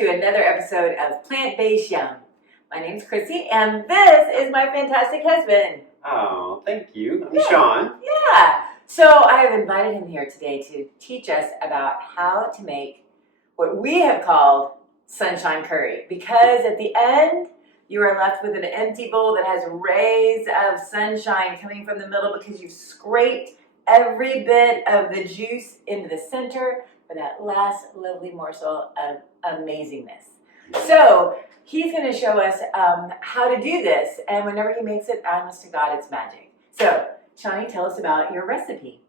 to another episode of Plant-Based Yum. My name's Chrissy, and this is my fantastic husband. Oh, thank you. I'm Sean. Yeah. So I have invited him here today to teach us about how to make what we have called sunshine curry. Because at the end, you are left with an empty bowl that has rays of sunshine coming from the middle because you've scraped every bit of the juice into the center for that last lovely morsel of amazingness. So he's going to show us how to do this, and whenever he makes it, honest to God, it's magic. So, Shawnee, tell us about your recipe.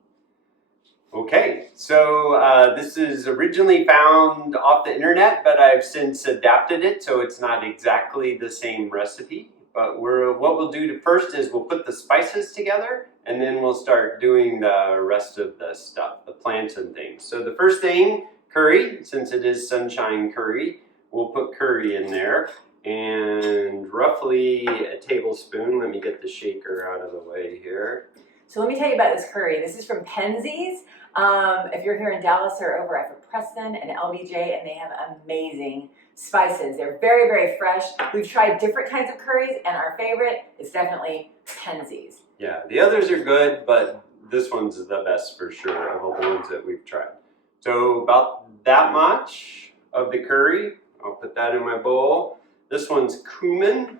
Okay, so this is originally found off the internet, but I've since adapted it, so it's not exactly the same recipe. But what we'll do first is we'll put the spices together, and then we'll start doing the rest of the stuff, the plants and things. So the first thing, curry, since it is sunshine curry, we'll put curry in there, and roughly a tablespoon. Let me get the shaker out of the way here. So let me tell you about this curry. This is from Penzy's. If you're here in Dallas, they're over at Preston and LBJ, and they have amazing spices. They're very, very fresh. We've tried different kinds of curries, and our favorite is definitely Penzy's. Yeah, the others are good, but this one's the best for sure of all the ones that we've tried. So about that much of the curry, I'll put that in my bowl. This one's cumin.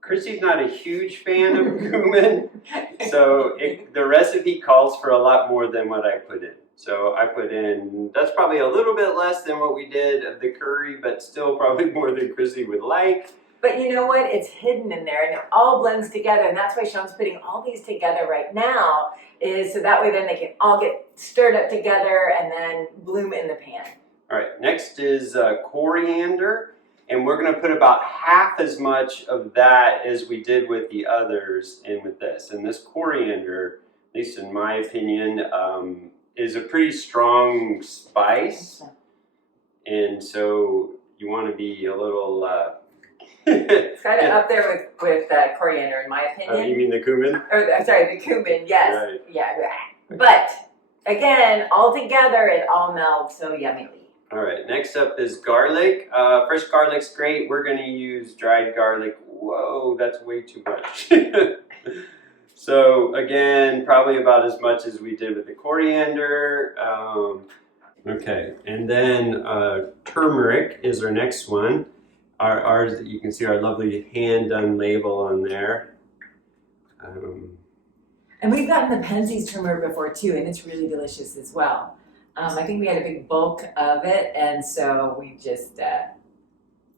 Chrissy's not a huge fan of cumin, so the recipe calls for a lot more than what I put in. So I put in, that's probably a little bit less than what we did of the curry, but still probably more than Chrissy would like. But you know what? It's hidden in there, and it all blends together, and that's why Sean's putting all these together right now, is so that way then they can all get stirred up together and then bloom in the pan. All right, next is coriander, and we're going to put about half as much of that as we did with the others in with this. And this coriander, at least in my opinion, is a pretty strong spice, and so you want to be a little... It's kind of up there with coriander, in my opinion. Oh, you mean the cumin? Or, sorry, the cumin, yes. Right. Yeah. But, again, all together, it all melds so yummily. All right, next up is garlic. Fresh garlic's great. We're going to use dried garlic. Whoa, that's way too much. So, again, probably about as much as we did with the coriander. Okay, and then turmeric is our next one. Ours, you can see our lovely hand-done label on there. And we've gotten the Penzy's turmeric before too, and it's really delicious as well. I think we had a big bulk of it, and so we just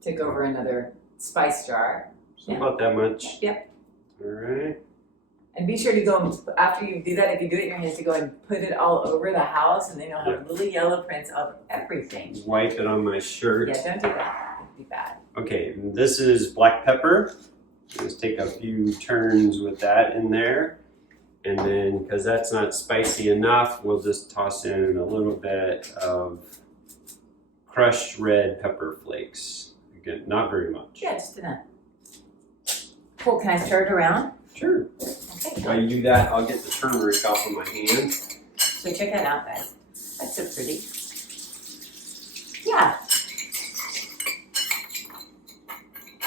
took over another spice jar. So about that much. Yep. All right. And be sure to go, after you do that, if you do it in your hands, to go and put it all over the house, and then you'll have little yellow prints of everything. Just wipe it on my shirt. Yeah, don't do that. It'd be bad. Okay, this is black pepper. Just take a few turns with that in there. And then, because that's not spicy enough, we'll just toss in a little bit of crushed red pepper flakes. Again, not very much. Yeah, just enough. Cool, can I stir it around? Sure. Okay. While you do that, I'll get the turmeric off of my hands. So check that out, guys. That's so pretty. Yeah.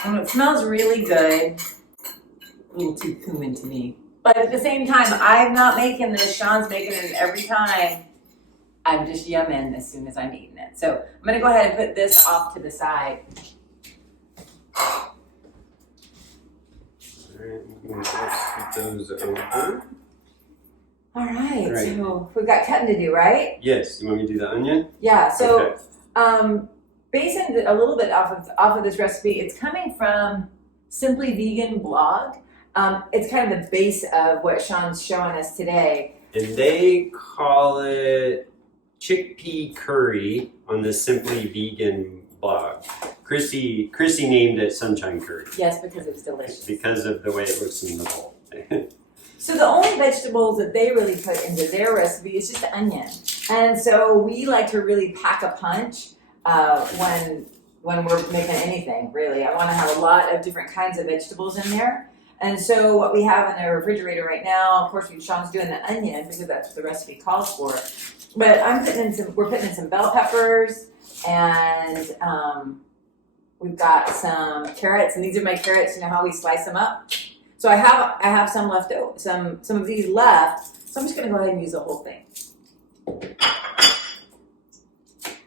It smells really good. A little too cumin to me. But at the same time, I'm not making this. Sean's making it every time. I'm just yumming as soon as I'm eating it. So I'm going to go ahead and put this off to the side. All right, let's put those over. All right, so we've got cutting to do, right? Yes, you want me to do the onion? Yeah, so Okay. basing a little bit off of this recipe, it's coming from Simply Vegan blog. It's kind of the base of what Sean's showing us today. And they call it chickpea curry on the Simply Vegan blog. Chrissy named it sunshine curry. Yes, because it's delicious. Because of the way it looks in the bowl. So the only vegetables that they really put into their recipe is just the onion. And so we like to really pack a punch when we're making anything, really. I want to have a lot of different kinds of vegetables in there. And so what we have in the refrigerator right now, of course, Sean's doing the onion because that's what the recipe calls for. But we're putting in some bell peppers, and we've got some carrots, and these are my carrots. You know how we slice them up? So I have some left over, some of these left. So I'm just gonna go ahead and use the whole thing.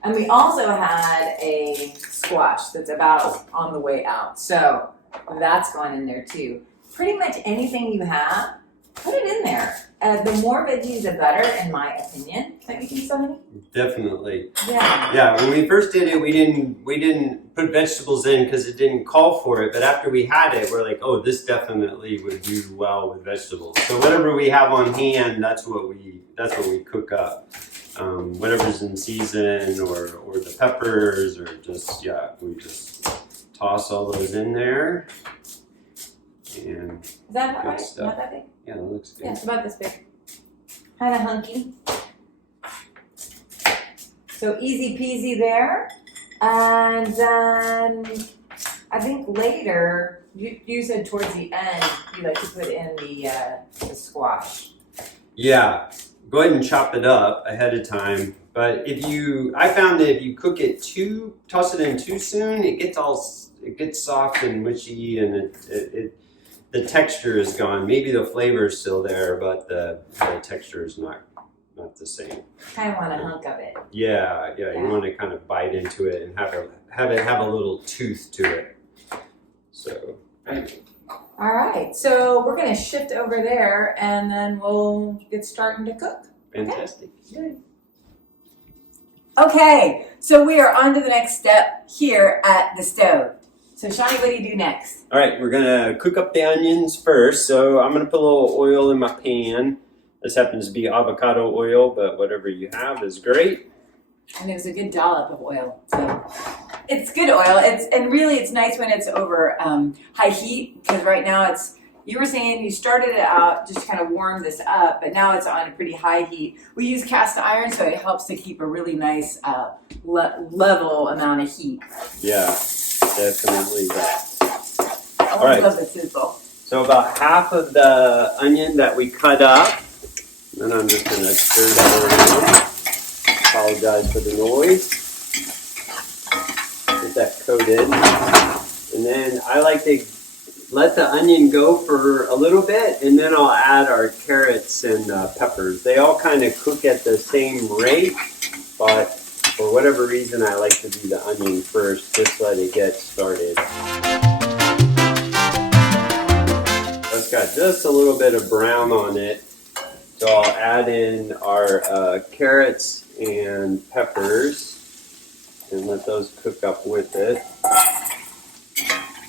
And we also had a squash that's about on the way out. So that's going in there too. Pretty much anything you have, put it in there. The more veggies, the better, in my opinion. Don't you think so, honey? Definitely. Yeah. Yeah, when we first did it, we didn't put vegetables in because it didn't call for it. But after we had it, we're like, oh, this definitely would do well with vegetables. So whatever we have on hand, that's what we cook up. Whatever's in season, or the peppers, or just we just toss all those in there. And Is that about right? stuff. Not that big? Yeah, that looks good. Yeah, it's about this big. Kind of hunky. So easy peasy there. And then I think later, you said towards the end, you like to put in the squash. Yeah, go ahead and chop it up ahead of time. But I found that if you cook it toss it in too soon, it gets soft and mushy, and the texture is gone. Maybe the flavor is still there, but the texture is not the same. Kind of want a hunk of it. Yeah. You want to kind of bite into it and have it have a little tooth to it. So. All right, so we're gonna shift over there, and then we'll get starting to cook. Fantastic. Okay? Okay, so we are on to the next step here at the stove. So Shawnee, what do you do next? All right, we're gonna cook up the onions first. So I'm gonna put a little oil in my pan. This happens to be avocado oil, but whatever you have is great. And it was a good dollop of oil. So it's good oil. It's nice when it's over high heat, because right now you were saying you started it out just kind of warm this up, but now it's on a pretty high heat. We use cast iron, so it helps to keep a really nice level amount of heat. Yeah, definitely that. I right. love the sizzle. So about half of the onion that we cut up, and then I'm just gonna stir that around. Apologize for the noise. Get that coated. And then I like to let the onion go for a little bit, and then I'll add our carrots and peppers. They all kind of cook at the same rate, but for whatever reason I like to do the onion first, just let it get started. It's got just a little bit of brown on it, so I'll add in our carrots and peppers and let those cook up with it.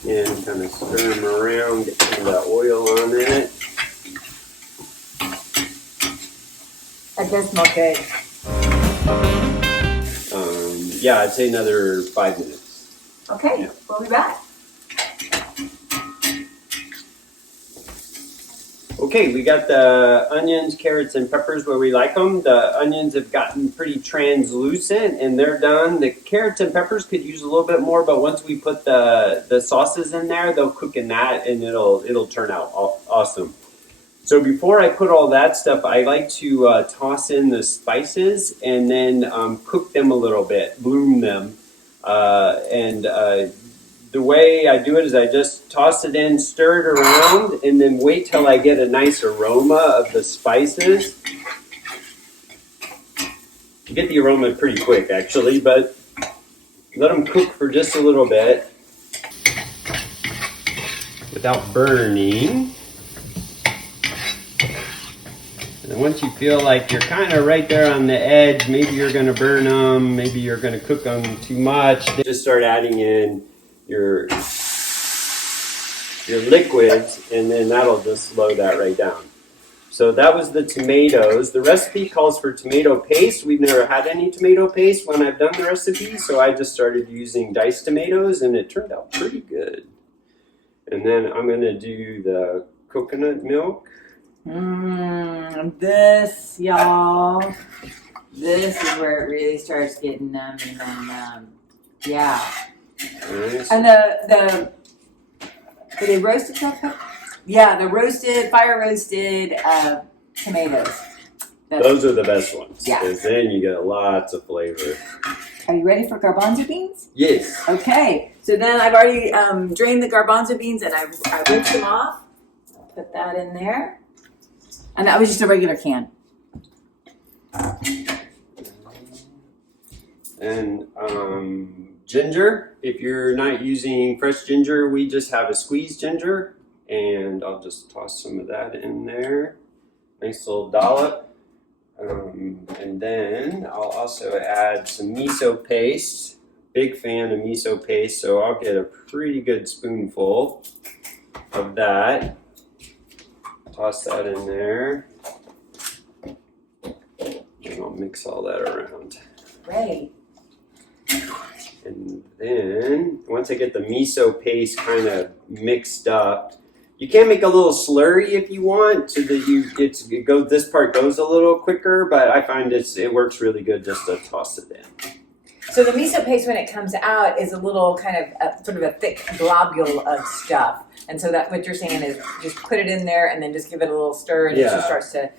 And kind of stir them around, get some of that oil on it. That does smell good. Yeah, I'd say another 5 minutes. Okay, Yeah. We'll be back. Okay, we got the onions, carrots, and peppers where we like them. The onions have gotten pretty translucent and they're done. The carrots and peppers could use a little bit more, but once we put the sauces in there, they'll cook in that and it'll turn out awesome. So before I put all that stuff, I like to toss in the spices and then cook them a little bit, bloom them. The way I do it is I just toss it in, stir it around, and then wait till I get a nice aroma of the spices. You get the aroma pretty quick, actually, but let them cook for just a little bit without burning. And once you feel like you're kind of right there on the edge, maybe you're going to burn them, maybe you're going to cook them too much, then just start adding in your liquids, and then that'll just slow that right down. So that was the tomatoes. The recipe calls for tomato paste. We've never had any tomato paste when I've done the recipe, so I just started using diced tomatoes, and it turned out pretty good. And then I'm going to do the coconut milk. This, y'all, this is where it really starts getting them, and then, yeah. Nice. And the are they roasted bell peppers? Yeah, the roasted, fire roasted tomatoes. Those are the best ones. Yeah. Because then you get lots of flavor. Are you ready for garbanzo beans? Yes. Okay, so then I've already drained the garbanzo beans and I ripped them off. Put that in there. And that was just a regular can. And ginger, if you're not using fresh ginger, we just have a squeezed ginger. And I'll just toss some of that in there. Nice little dollop. And then I'll also add some miso paste. Big fan of miso paste, so I'll get a pretty good spoonful of that. Toss that in there. And I'll mix all that around. Great. And then once I get the miso paste kind of mixed up, you can make a little slurry if you want, so that this part goes a little quicker. But I find it works really good just to toss it in. So the miso paste, when it comes out, is a little kind of sort of a thick globule of stuff. And so that what you're saying is just put it in there and then just give it a little stir, and it just starts to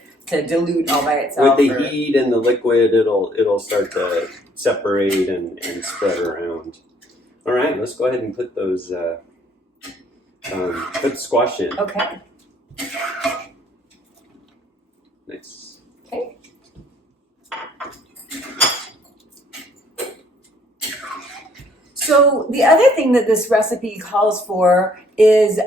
dilute all by itself. With the heat and the liquid, it'll start to separate and spread around. All right, let's go ahead and put those. Put squash in. Okay. Nice. Okay. So the other thing that this recipe calls for is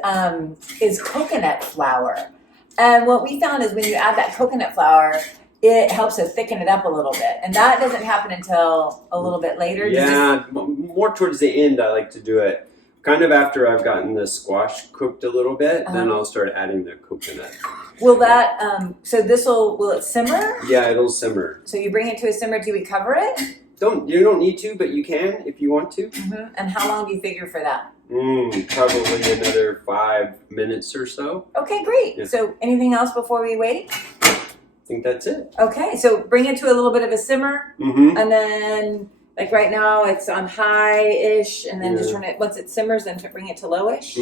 coconut flour. And what we found is when you add that coconut flour, it helps to thicken it up a little bit. And that doesn't happen until a little bit later. Yeah, more towards the end I like to do it. Kind of after I've gotten the squash cooked a little bit, then I'll start adding the coconut. Will that, so will it simmer? Yeah, it'll simmer. So you bring it to a simmer, do we cover it? You don't need to, but you can if you want to. Mm-hmm. And how long do you figure for that? Probably another 5 minutes or so. Okay, great. Yeah. So anything else before we wait? I think that's it. Okay, so bring it to a little bit of a simmer, and then like right now it's on high-ish, and then just turn it, once it simmers, then bring it to lowish.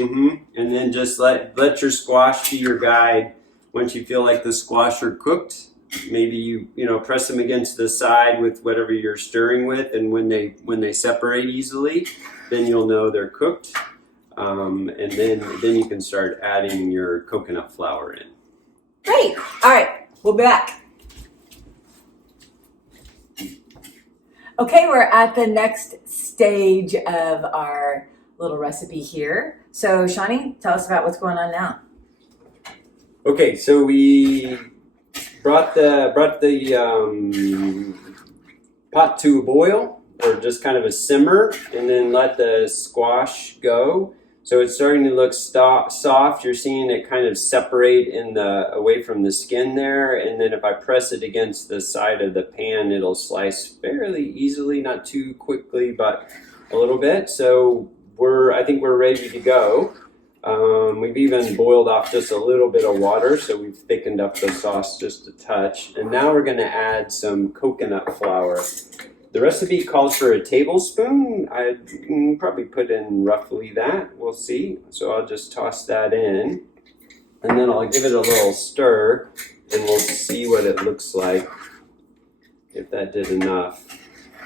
And then just let your squash be your guide. Once you feel like the squash are cooked, maybe you press them against the side with whatever you're stirring with, and when they separate easily, then you'll know they're cooked. And then you can start adding your coconut flour in. Great. All right, we'll be back. Okay, we're at the next stage of our little recipe here. So, Shawnee, tell us about what's going on now. Okay, so we brought the pot to a boil, or just kind of a simmer, and then let the squash go. So it's starting to look soft. You're seeing it kind of separate away from the skin there, and then if I press it against the side of the pan, it'll slice fairly easily, not too quickly, but a little bit. So I think we're ready to go. We've even boiled off just a little bit of water, so we've thickened up the sauce just a touch. And now we're going to add some coconut flour. The recipe calls for a tablespoon. I'd probably put in roughly that. We'll see. So I'll just toss that in. And then I'll give it a little stir, and we'll see what it looks like, if that did enough.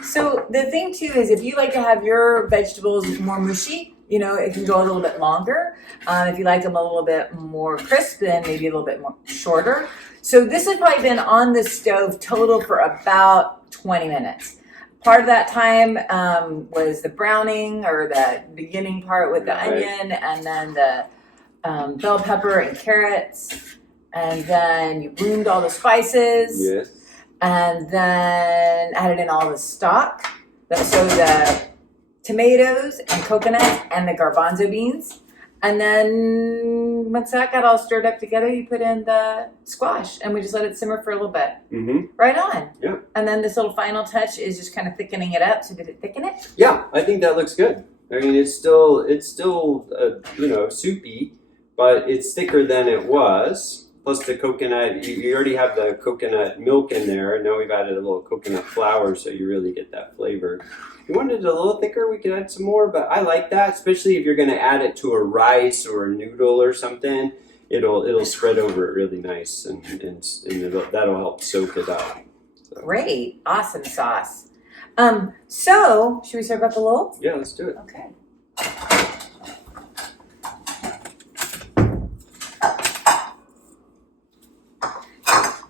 So the thing, too, is if you like to have your vegetables more mushy, it can go a little bit longer. If you like them a little bit more crisp, then maybe a little bit more shorter. So this has probably been on the stove total for about 20 minutes. Part of that time was the browning, or the beginning part with the onion, and then the bell pepper and carrots. And then you bloomed all the spices. Yes. And then added in all the stock. So the tomatoes and coconut and the garbanzo beans. And then once that got all stirred up together, you put in the squash, and we just let it simmer for a little bit. Right on. Yeah. And then this little final touch is just kind of thickening it up. So did it thicken it? Yeah, I think that looks good. I mean, it's still soupy, but it's thicker than it was. Plus the coconut, you already have the coconut milk in there. Now we've added a little coconut flour, so you really get that flavor. If you wanted it a little thicker, we could add some more, but I like that, especially if you're going to add it to a rice or a noodle or something. it'll spread over it really nice, and that'll help soak it up. So. Great, awesome sauce. So should we serve up a little? Yeah, let's do it. Okay.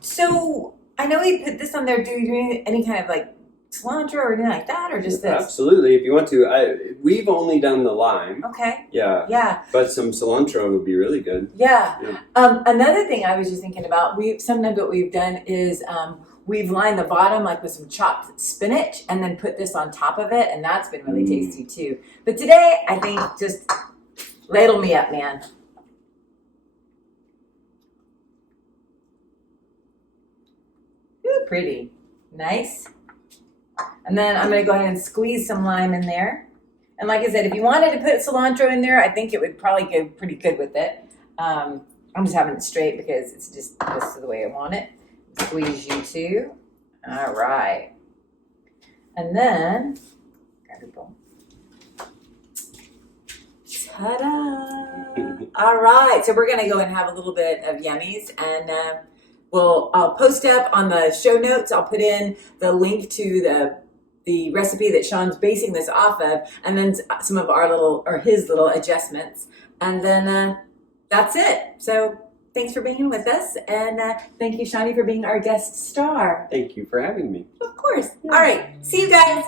So I know we put this on there. Do you do any kind of like cilantro or anything like that, or just this? Absolutely, if you want to. We've only done the lime. Okay. Yeah. Yeah. But some cilantro would be really good. Yeah. Yeah. Another thing I was just thinking about, sometimes what we've done is we've lined the bottom like with some chopped spinach and then put this on top of it, and that's been really tasty too. But today, I think just ladle me up, man. Ooh, pretty. Nice. And then I'm going to go ahead and squeeze some lime in there. And like I said, if you wanted to put cilantro in there, I think it would probably go pretty good with it. I'm just having it straight because it's just the way I want it. Squeeze you too. All right. And then, grab your bowl. Ta-da! All right, so we're going to go and have a little bit of yummies, and I'll post up on the show notes. I'll put in the link to the recipe that Sean's basing this off of, and then some of his little adjustments, and then that's it. So thanks for being with us, and thank you, Shawnee, for being our guest star. Thank you for having me. Of course. Yeah. All right, see you guys.